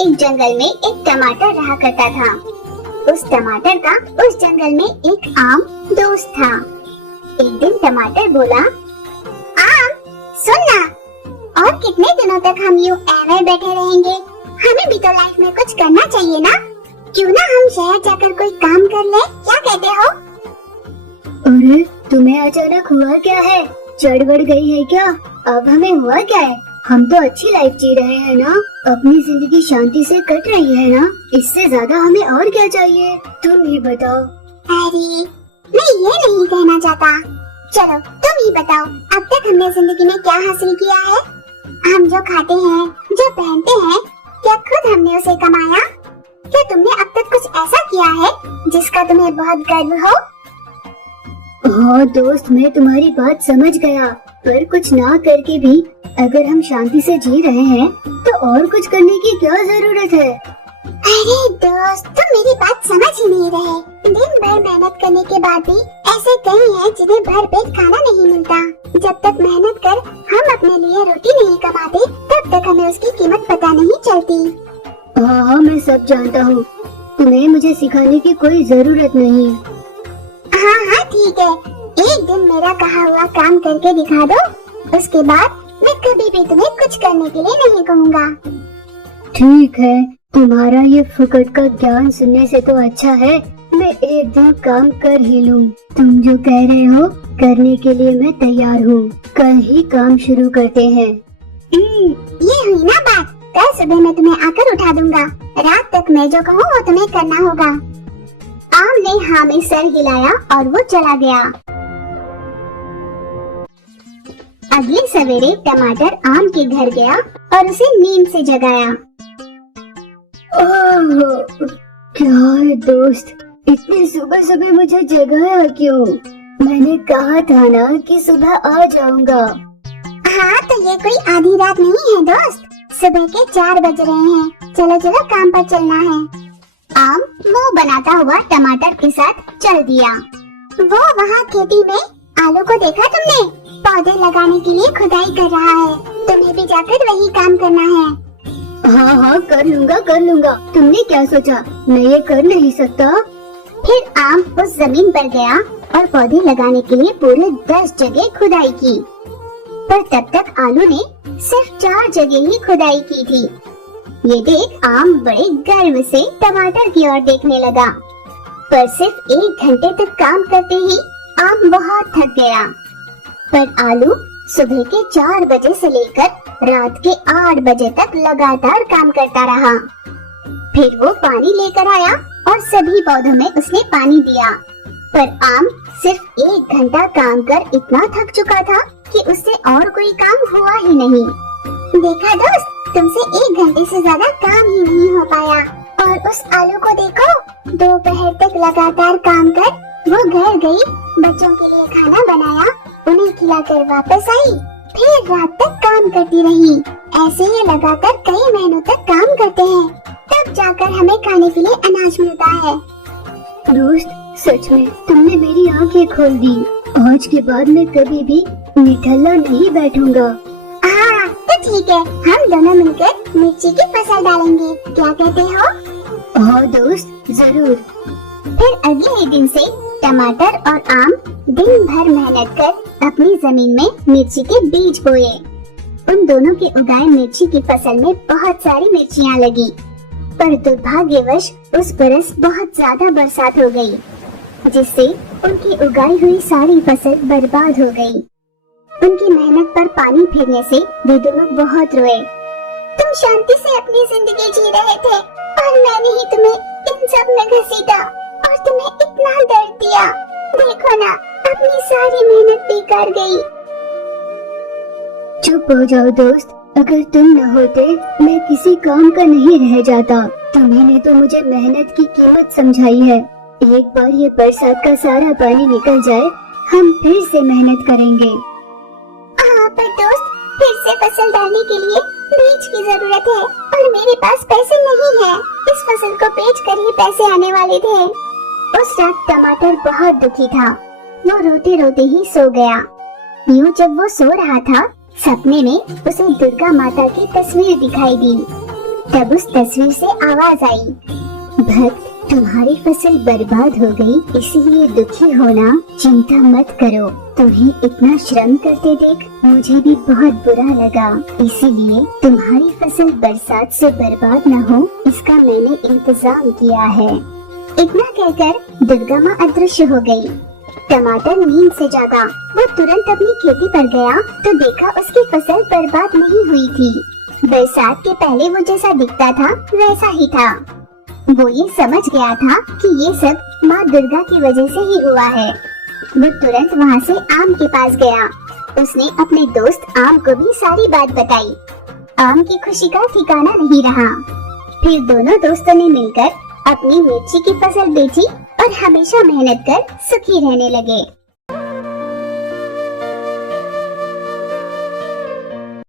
एक जंगल में एक टमाटर रहा करता था। उस टमाटर का उस जंगल में एक आम दोस्त था। एक दिन टमाटर बोला, आम सुन ना, और कितने दिनों तक हम यूं ऐवे बैठे रहेंगे? हमें भी तो लाइफ में कुछ करना चाहिए ना। क्यों ना हम शहर जाकर कोई काम कर ले, क्या कहते हो? अरे तुम्हें अचानक हुआ क्या है? चढ़ बढ़ गई है क्या? अब हमें हुआ क्या है? हम तो अच्छी लाइफ जी रहे हैं ना, अपनी जिंदगी शांति से कट रही है ना, इससे ज्यादा हमें और क्या चाहिए? तुम ही बताओ। अरे मैं ये नहीं कहना चाहता, चलो तुम ही बताओ, अब तक हमने जिंदगी में क्या हासिल किया है? हम जो खाते हैं, जो पहनते हैं, क्या खुद हमने उसे कमाया? क्या तुमने अब तक कुछ ऐसा किया है जिसका तुम्हें बहुत गर्व हो? हाँ दोस्त, मैं तुम्हारी बात समझ गया, पर कुछ ना करके भी अगर हम शांति से जी रहे हैं तो और कुछ करने की क्या जरूरत है? अरे दोस्त, तुम मेरी बात समझ ही नहीं रहे। दिन भर मेहनत करने के बाद भी ऐसे कई हैं जिन्हें भर पेट खाना नहीं मिलता। जब तक मेहनत कर हम अपने लिए रोटी नहीं कमाते, तब तक हमें उसकी कीमत पता नहीं चलती। हाँ, मैं सब जानता हूँ, तुम्हें मुझे सिखाने की कोई जरूरत नहीं। हाँ ठीक है, एक दिन मेरा कहा हुआ काम करके दिखा दो, उसके बाद मैं कभी भी तुम्हें कुछ करने के लिए नहीं कहूँगा। ठीक है, तुम्हारा ये फुकट का ज्ञान सुनने से तो अच्छा है मैं एक दिन काम कर ही लूँ। तुम जो कह रहे हो करने के लिए मैं तैयार हूँ। कल ही काम शुरू करते हैं। ये हुई ना बात, कल सुबह मैं तुम्हें आकर उठा दूंगा। रात तक मैं जो कहूँ वो तुम्हें करना होगा। आम ने हाँ में सर हिलाया और वो चला गया। अगले सवेरे टमाटर आम के घर गया और उसे नींद से जगाया। ओह, क्या है दोस्त, इतनी सुबह सुबह मुझे जगाया क्यों? मैंने कहा था ना कि सुबह आ जाऊंगा। हाँ तो ये कोई आधी रात नहीं है दोस्त, सुबह के 4 बज रहे हैं। चलो चलो काम पर चलना है। आम मुंह बनाता हुआ टमाटर के साथ चल दिया। वो वहाँ खेती में आलू को देखा तुमने? पौधे लगाने के लिए खुदाई कर रहा है। तुम्हें भी जाकर वही काम करना है। हाँ कर लूंगा। तुमने क्या सोचा मैं ये कर नहीं सकता? फिर आम उस जमीन पर गया और पौधे लगाने के लिए पूरे 10 जगह खुदाई की, पर तब तक आलू ने सिर्फ 4 जगह ही खुदाई की थी। ये देख आम बड़े गर्व से टमाटर की ओर देखने लगा, पर सिर्फ 1 घंटे तक काम करते ही आम बहुत थक गया। पर आलू सुबह के 4 बजे से लेकर रात के 8 बजे तक लगातार काम करता रहा। फिर वो पानी लेकर आया और सभी पौधों में उसने पानी दिया, पर आम सिर्फ 1 घंटा काम कर इतना थक चुका था कि उससे और कोई काम हुआ ही नहीं। देखा दोस्त, तुमसे 1 घंटे से ज्यादा काम ही नहीं हो पाया। और उस आलू को देखो, दोपहर तक लगातार काम कर वो घर गई, बच्चों के लिए खाना बनाया, उन्हें खिलाकर वापस आई, फिर रात तक काम करती रही। ऐसे ही लगातार कई महीनों तक काम करते हैं, तब जाकर हमें खाने के लिए अनाज मिलता है। दोस्त, सच में तुमने मेरी आंखें खोल दी। आज के बाद मैं कभी भी निठल्ला नहीं बैठूंगा। हाँ तो ठीक है, हम दोनों मिलकर मिर्ची की फसल डालेंगे, क्या कहते हो? हाँ दोस्त, जरूर। फिर अगले दिन से टमाटर और आम दिन भर मेहनत कर अपनी जमीन में मिर्ची के बीज बोए। उन दोनों के उगाए मिर्ची की फसल में बहुत सारी मिर्चियाँ लगी, पर दुर्भाग्यवश उस बरस बहुत ज्यादा बरसात हो गई, जिससे उनकी उगाई हुई सारी फसल बर्बाद हो गई। उनकी मेहनत पर पानी फिरने से वे दोनों बहुत रोए। तुम शांति से अपनी जिंदगी जी रहे थे और मैंने ही तुम्हें इन सब में घसीटा और तुम्हें इतना दर्द दिया। देखो ना, अपनी सारी मेहनत बेकार गई। चुप हो जाओ दोस्त, अगर तुम न होते मैं किसी काम का नहीं रह जाता। तुम्हें तो मुझे मेहनत की कीमत समझाई है। एक बार ये बरसात का सारा पानी निकल जाए, हम फिर से मेहनत करेंगे। हाँ पर दोस्त, फिर से फसल डालने के लिए बीज की जरूरत है और मेरे पास पैसे नहीं है। इस फसल को बेच कर ही पैसे आने वाले थे। उस रात टमाटर बहुत दुखी था। वो रोते रोते ही सो गया। यूं जब वो सो रहा था, सपने में उसे दुर्गा माता की तस्वीर दिखाई दी। तब उस तस्वीर से आवाज आई, भक्त, तुम्हारी फसल बर्बाद हो गई, इसीलिए दुखी होना, चिंता मत करो। तुम्हें इतना श्रम करते देख मुझे भी बहुत बुरा लगा, इसीलिए तुम्हारी फसल बरसात से बर्बाद न हो, इसका मैंने इंतजाम किया है। इतना कहकर दुर्गा माँ अदृश्य हो गई। टमाटर नींद से जागा। वो तुरंत अपनी खेती पर गया तो देखा उसकी फसल बर्बाद नहीं हुई थी। बरसात के पहले वो जैसा दिखता था वैसा ही था। वो ये समझ गया था कि ये सब माँ दुर्गा की वजह से ही हुआ है। वो तुरंत वहाँ से आम के पास गया। उसने अपने दोस्त आम को भी सारी बात बताई। आम की खुशी का ठिकाना नहीं रहा। फिर दोनों दोस्तों ने मिलकर अपनी मिर्ची की फसल बेची और हमेशा मेहनत कर सुखी रहने लगे।